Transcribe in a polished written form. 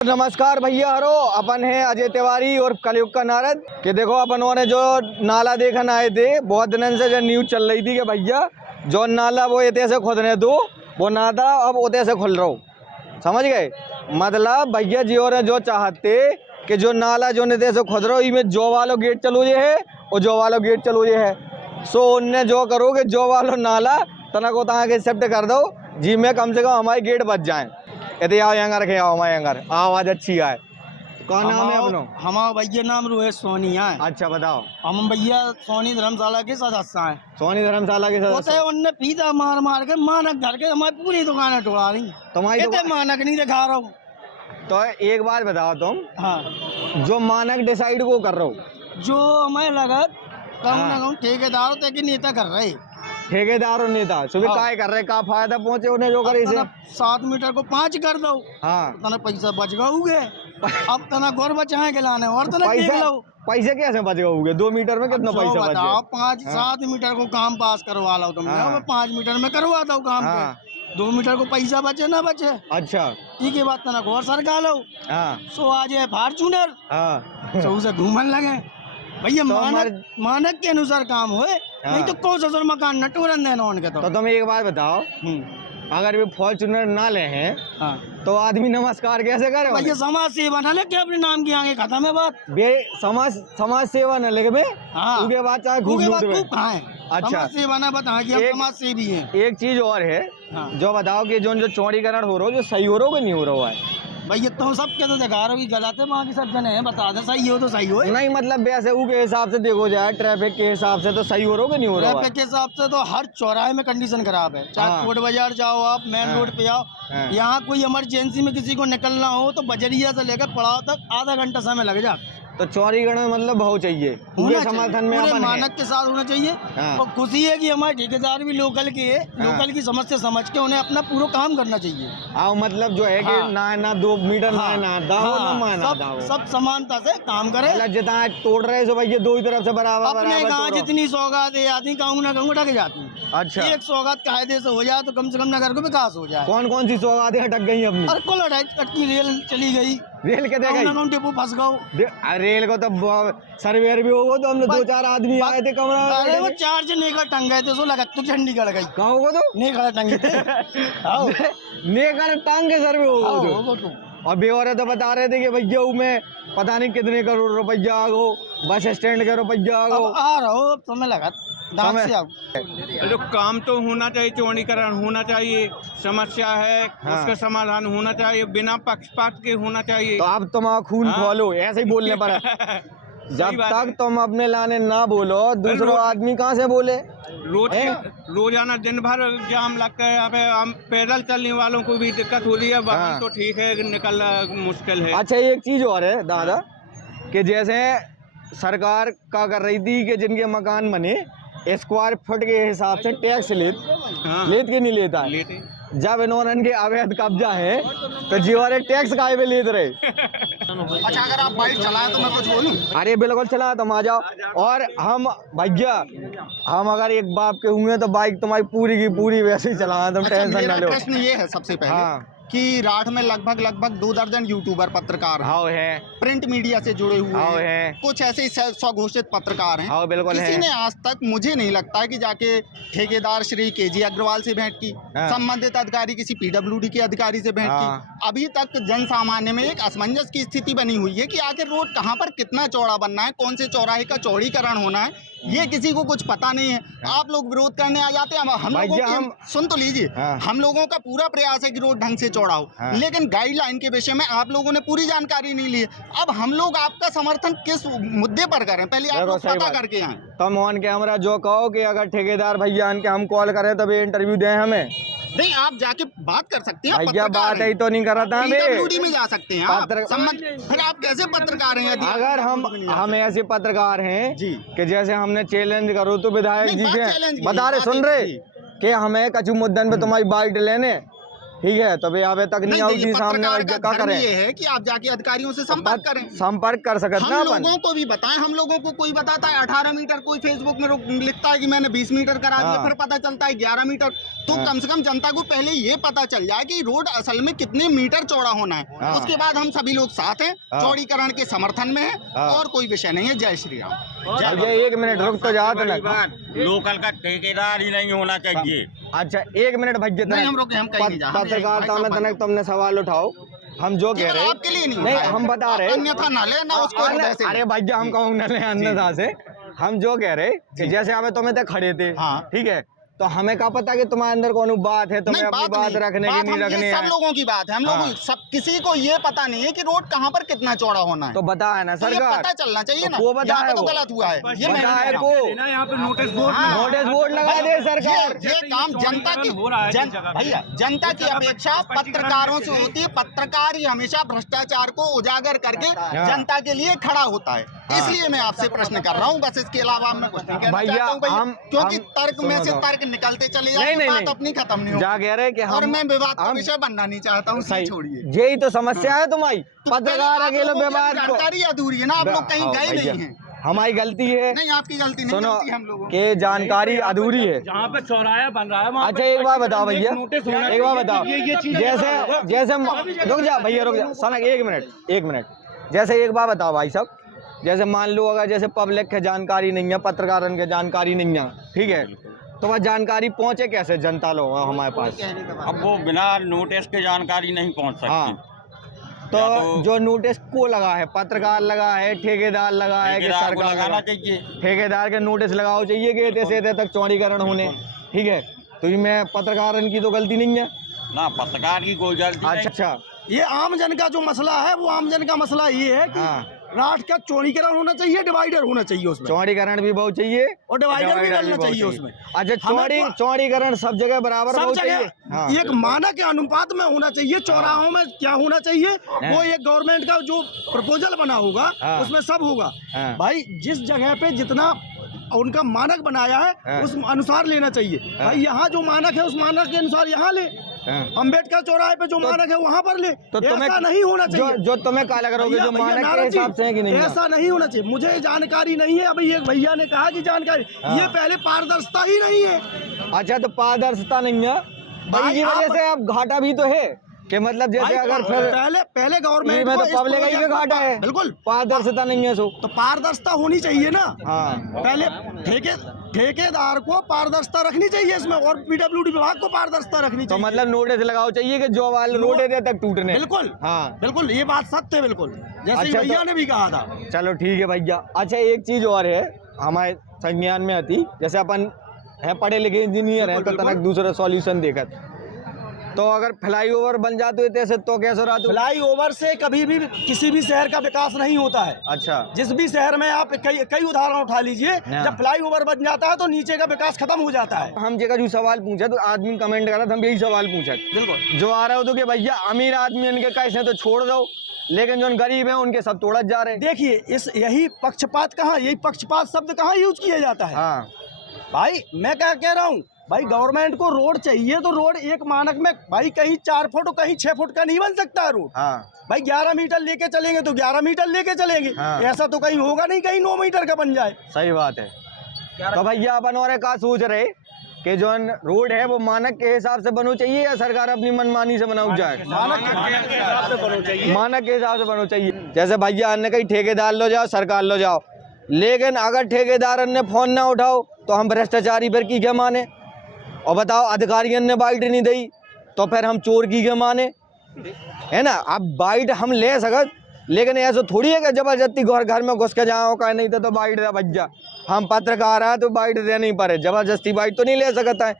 नमस्कार भैया हरो, अपन है अजय तिवारी और कलयुग का नारद। कि देखो अपनों ने जो नाला देखने आए थे, बहुत दिनों से जो न्यूज चल रही थी कि भैया जो नाला वो इतने से खोदने दो, वो ना था अब उतने से खुल रहा हो, समझ गए। मतलब भैया जी और जो चाहते कि जो नाला जो निते से खोद रहा हो इनमें जो वालो गेट चलो ये है और जो वालो गेट चलो ये है। सो उनने जो करो कि जो वालो नाला तना को तहाँ के शिफ्ट कर दो जी में कम से कम हमारे गेट बच जाए। यदि आओ यहाँ रखे आओ हमारे यहाँ आवाज अच्छी आए। कौन नाम है अपनो? हमारा भैया नाम रोहित सोनी है। अच्छा बताओ। हम भैया सोनी धर्मशाला के सदस्य हैं। सोनी धर्मशाला के सदस्य उनने पीता मार मार के मानक धर के हमारी पूरी दुकानें तोड़ा रही। तुम्हारी मानक नहीं दिखा रहा हूँ। तो एक बात बताओ तुम, हाँ, जो मानक डिसाइड को कर रहे हो, जो हमें लगा कम न कम ठेकेदार तक नेता कर रहे, ठेकेदार और नेता सुबह काय कर रहे, का फायदा पहुंचे उन्हें जो करे इसे 7 मीटर को 5 कर दो। हाँ, तना पैसा बच गए। अब तना गोर बचाए के लाने और तना पैसे कैसे बच गए? 2 मीटर में कितना पैसा बच गया? 5-7 मीटर को काम पास करवा लो तुमने। 5 मीटर में करवा दो काम के। 2 मीटर को पैसा बचे ना बचे। अच्छा, ठीक है बात तना और सरकार लो। सो आज है फॉर्च्यूनर, सो उसे घूमने लगे भैया। तो मानक के अनुसार काम हुए, नहीं तो कौन सा मकान न टूरन देना उनके। तो तुम एक बात बताओ, अगर वे फॉर्च्यूनर ना ले हैं तो आदमी नमस्कार कैसे करे? भैया समाज सेवा न लेके अपने नाम की आगे खत्म है बात। समाज सेवा न लेके में उनके बाद चाहे खूब कहाँ है। अच्छा, समाज सेवा ना बता कि हम समाज सेवी हैं। एक चीज और है, जो बताओ कि जो चौड़ीकरण हो रहा हो जो सही हो रहा हो कि नहीं हो रहा है? भैया तुम सबके तो दिखा रहे हो कि गलत है, वहाँ की सब जने हैं, बता दे सही हो तो सही हो। नहीं मतलब वैसे के हिसाब से देखो जाए, ट्रैफिक के हिसाब से तो सही हो रहा हो कि नहीं हो रहा? ट्रैफिक के हिसाब से तो हर चौराहे में कंडीशन खराब है। चाहे कोट बाजार जाओ आप, मेन रोड पे आओ, यहाँ कोई इमरजेंसी में किसी को निकलना हो तो बजरिया से लेकर पड़ाव तक आधा घंटा समय लग जाता। तो चौड़ीकरण मतलब बहुत चाहिए, पूरे समर्थन में अपन मानक के साथ होना चाहिए। तो खुशी है कि हमारे ठेकेदार भी लोकल के है, लोकल की समस्या समझ के उन्हें अपना पूरा काम करना चाहिए। आओ मतलब जो है कि ना 2 मीटर सब समानता से काम करे। जितना तोड़ रहे सो भैया 2 ही तरफ से बराबर अपने कहाँ जितनी सौगात है आदमी कहूँ ना कहूँ ढक जाती। अच्छा, एक सौगात कायदे से हो जाए तो कम से कम नगर को विकास हो जाए। कौन कौन सी सौगातें अटक गई अपनी? अटकी रेल चली गई, रेल के डिपो फंस गए। रेल को तो सर्वेयर भी होगा, तो हम 2-4 आदमी आए थे कमरा। अरे वो 4 जन नेकर टंग गए थे, सो लगा तो झंडी गड़ गई। कहाँ होगा तो नेकर टंगे थे। नेकर टांग के सर्वे होगा तो। और बेवरे तो बता रहे थे कि भैया में पता नहीं कितने करोड़ रुपया आगो, बस स्टैंड का रुपया आगो। आ रहा हो समय लगा जो काम तो होना चाहिए, चौड़ीकरण होना चाहिए, समस्या है उसका समाधान होना चाहिए, बिना पक्षपात के होना चाहिए। तो अब तुम खून खोलो ऐसे ही बोलने पर जब तक तुम अपने लाने ना बोलो दूसरों आदमी कहाँ से बोले? रोजाना दिन भर जाम लगता है यहाँ पे, हम पैदल चलने वालों को भी दिक्कत हो रही है। वाहन तो ठीक है, निकलना मुश्किल है। अच्छा, एक चीज और है दादा कि जैसे सरकार का कर रही थी कि जिनके मकान बने स्क्वायर फुट के हिसाब से टैक्स लेत के नहीं लेता है। जब इन्होंने के अवैध कब्जा है तो जीवारे टैक्स काहे पे लेते रहे। अच्छा, अगर आप बाइक चलाएं तो मैं कुछ बोलूं? अरे बिल्कुल चला, तुम आ जाओ। और हम भैया हम अगर एक बाप के हुए तो बाइक तुम्हारी पूरी की पूरी वैसे ही चलाएं, तुम टेंशन ना लो। प्रश्न ये है सबसे पहले कि राठ में लगभग 2 दर्जन यूट्यूबर पत्रकार है, प्रिंट मीडिया से जुड़े हुए हैं, कुछ ऐसे स्वघोषित पत्रकार हैं। बिल्कुल किसी ने आज तक मुझे नहीं लगता है कि जाके ठेकेदार श्री केजी अग्रवाल से भेंट की, संबंधित अधिकारी किसी पीडब्ल्यूडी के अधिकारी से भेंट की। अभी तक जन सामान्य में एक असमंजस की स्थिति बनी हुई है कि आखिर रोड कहाँ पर कितना चौड़ा बनना है, कौन से चौराहे का चौड़ीकरण होना है, ये किसी को कुछ पता नहीं है। आप लोग विरोध करने आ जाते हैं, हम लोगों की सुन तो लीजिए, हम लोगों का पूरा प्रयास है कि रोड ढंग से चौड़ा हो, लेकिन गाइडलाइन के विषय में आप लोगों ने पूरी जानकारी नहीं ली। अब हम लोग आपका समर्थन किस मुद्दे पर करें, पहले आप लोग पता करके आए। तुम ऑन कैमरा जो कहो कि अगर ठेकेदार भैया के हम कॉल करें तब ये इंटरव्यू दें हमें, नहीं आप जाके बात कर सकते हैं। भैया बात ही तो नहीं कर रहा था, में जा सकते हैं आप। फिर आप कैसे पत्रकार हैं? अगर हम ऐसे पत्रकार हैं जी कि जैसे हमने चैलेंज करो तो विधायक जी के बता रहे सुन रहे कि हमें कछु मुद्दन पे तुम्हारी बाइट लेने ठीक है, तो भाई अबे तक नहीं आउगी सामने वाले क्या करें? ये है कि आप जाके अधिकारियों से संपर्क करें, संपर्क कर सकते ना हम अपन। लोगों को भी बताएं। हम लोगों को कोई बताता है 18 मीटर, कोई फेसबुक में लिखता है कि मैंने 20 मीटर करा दिया, हाँ। फिर पता चलता है 11 मीटर। तो हाँ। कम से कम जनता को पहले ये पता चल जाए कि रोड असल में कितने मीटर चौड़ा होना है, हाँ। उसके बाद हम सभी लोग साथ हैं, हाँ। चौड़ीकरण के समर्थन में है, हाँ। और कोई विषय नहीं है। जय श्री राम। भैया 1 मिनट रुक तो जाओ ना। लोकल का ठेकेदार ही नहीं होना चाहिए। अच्छा 1 मिनट भैया, नहीं, हम रुके, हम कहीं नहीं जा रहे। पत्रकारिता में तनक तुमने सवाल उठाओ, हम जो कह रहे आपके लिए नहीं नहीं, उठाया। हम बता रहे अन्यथा ना ले ना उसको हृदय से ले। अरे भैया हम कहूँ न ले अन्यथा से, हम जो कह रहे कि जैसे आप तुम्हें तक खड़े थे, हाँ। ठीक है, तो हमें क्या पता कि तुम्हारे अंदर कौन बात है, तुम्हें अपनी बात रखने की नहीं रखनी सब है, लोगों की बात है। हम लोगों हाँ। सब किसी को ये पता नहीं है कि रोड कहाँ पर कितना चौड़ा होना है। तो बता है ना तो ये सरकार, पता चलना चाहिए तो ना। वो बता यहाँ पे है तो वो। गलत हुआ है, ये मैं बता नहीं है कह को रहा हूँ। यहाँ पे नोटिस हाँ। नोटिस बोर्ड लगा दे सरकार। ये काम जनता की भैया जनता की अपेक्षा पत्रकारों से होती है। पत्रकार ही हमेशा भ्रष्टाचार को उजागर करके जनता के लिए खड़ा होता है। इसलिए मैं आपसे प्रश्न कर रहा हूँ, बस इसके अलावा मैं कुछ नहीं कहना भैया, चाहता हूँ भैया, क्योंकि हम- तर्क में से सुनो तो। तर्क निकलते चले नहीं, जाते, नहीं, बात नहीं। अपनी खत्म नहीं जा होगी। कह रहे कि और हम मैं विवाद का हम- विषय बनना नहीं चाहता हूँ, सही, छोड़िए। यही तो समस्या है तुम्हारी, तो पहले पत्रकार आप अकेले लोगों की विवाद को, जानकारी अधूरी है ना, आप लोग कहीं हाँ, गए भैया, नहीं हैं। हमारी गलती है, नहीं, आपकी गलती नहीं, सुनो गलती हम लोगों की। कि जानकारी अधूरी है। जहाँ पे चौराहा बन रहा है अच्छा एक बात बताओ भैया, एक बात बताओ, जैसे जैसे रुक जा भैया, रुक जा सनक, 1 मिनट, जैसे एक बात बताओ भाई साहब, जैसे मान लो अगर जैसे पब्लिक के जानकारी नहीं है, पत्रकारों के जानकारी नहीं है, ठीक है, तो वह जानकारी पहुंचे कैसे जनता लोग हमारे पास? अब वो बिना नोटिस के जानकारी नहीं पहुंच सकती। हाँ, तो जो नोटिस को लगा है, पत्रकार लगा है, ठेकेदार लगा है कि ठेकेदार को सरकार लगाना लगा? चाहिए। ठेकेदार के नोटिस लगाओ चाहिए कि इतने से इतने तक चौड़ीकरण होने, ठीक है, तो इसमें पत्रकार की तो गलती नहीं है। ना पत्रकार की कोई गलती नहीं। अच्छा ये आम जन का जो मसला है, वो आम जन का मसला ये है कि हाँ, रात का चौड़ीकरण होना चाहिए, डिवाइडर होना चाहिए उसमें, चौड़ीकरण भी बहुत चाहिए और डिवाइडर भी डलना बहुत चाहिए उसमें। अच्छा हमें चौड़ीकरण सब जगह बराबर सब बहुत चाहिए। जगह हाँ, एक मानक के अनुपात में होना चाहिए। चौराहों में क्या होना चाहिए, वो एक गवर्नमेंट का जो प्रपोजल बना होगा हाँ। उसमें सब होगा। हाँ। भाई जिस जगह पे जितना उनका मानक बनाया है हाँ। उस अनुसार लेना चाहिए। हाँ। भाई यहाँ जो मानक है उस मानक के अनुसार यहाँ ले, हाँ। अम्बेडकर चौराहे पे जो मानक है वहाँ पर ले। तो तुम्हें ऐसा नहीं होना चाहिए। जो तुम्हें क्या लग रहा होगा, जो भैया मानक के नारद जी, हिसाब से है कि नहीं है? ऐसा नहीं होना चाहिए। मुझे जानकारी नहीं है, अभी एक भैया ने कहा कि जानकारी, हाँ। ये पहले पारदर्शिता ही नहीं है। अच्छा तो पारदर्शिता नहीं है भाई, की वजह से अब घाटा भी तो है कि मतलब जैसे भाई, अगर फिर पहले गवर्नमेंट में को तो इस पब्लिक ही प्रोजेक्ट घाटा है, बिल्कुल पारदर्शिता नहीं है। सो तो पारदर्शिता होनी चाहिए ना। हाँ, पहले ठेकेदार को पारदर्शिता रखनी चाहिए इसमें, और पीडब्ल्यूडी विभाग को पारदर्शिता रखनी तो चाहिए। मतलब नोटिस लगाओ चाहिए कि जो वाले रोड है तक टूटने। बिल्कुल हाँ, बिल्कुल, ये बात सत्य है बिल्कुल, जैसे अच्छा, भैया तो- ने भी कहा था। चलो ठीक है भैया। अच्छा एक चीज और है हमारे संज्ञान में आती, जैसे अपन है पढ़े लिखे इंजीनियर हैं तो तनक दूसरा सॉल्यूशन देखत, तो अगर फ्लाईओवर बन जाते ऐसे तो कैसे रहा? फ्लाईओवर से कभी भी किसी भी शहर का विकास नहीं होता है। अच्छा, जिस भी शहर में आप कई उदाहरण उठा लीजिए, हाँ। जब फ्लाईओवर बन जाता है तो नीचे का विकास खत्म हो जाता है। हम जगह जो सवाल पूछा तो आदमी कमेंट करा था, हम यही सवाल पूछा बिल्कुल, जो आ रहा हो तो कि भैया अमीर आदमी उनके कैसे तो छोड़ दो, लेकिन जो गरीब है उनके सब तोड़त जा रहे हैं। देखिए यही पक्षपात कहाँ, यही पक्षपात शब्द कहाँ यूज किया जाता है। हाँ, भाई मैं क्या कह रहा हूँ, भाई गवर्नमेंट को रोड चाहिए तो रोड एक मानक में, भाई कहीं 4 फुट और कहीं 6 फुट का नहीं बन सकता है रोड। हाँ, भाई 11 मीटर लेके चलेंगे तो 11 मीटर लेके चलेंगे। हाँ। ऐसा तो कहीं होगा नहीं कहीं 9 मीटर का बन जाए। सही बात है। तो भैया अपन और का सोच रहे कि जो रोड है वो मानक के हिसाब से बनो चाहिए या सरकार अपनी मनमानी से बनाऊ जाए? मानक के हिसाब से बनो चाहिए। मानक के हिसाब से बनो चाहिए। जैसे भैया अन्य कहीं ठेकेदार लो जाओ, सरकार लो जाओ, लेकिन अगर ठेकेदार ने फोन ना उठाओ तो हम भ्रष्टाचारी पर की क्या माने? और बताओ अधिकारियों ने बाइट नहीं दी तो फिर हम चोर की क्या माने? है ना, अब बाइट हम ले सकत, लेकिन ऐसा थोड़ी है कि जबरदस्ती घर में घुस के जाओ का नहीं तो बाइट दे भैया, हम पत्रकार हैं तो बाइट दे नहीं पारे, जबरदस्ती बाइट तो नहीं ले सकता है।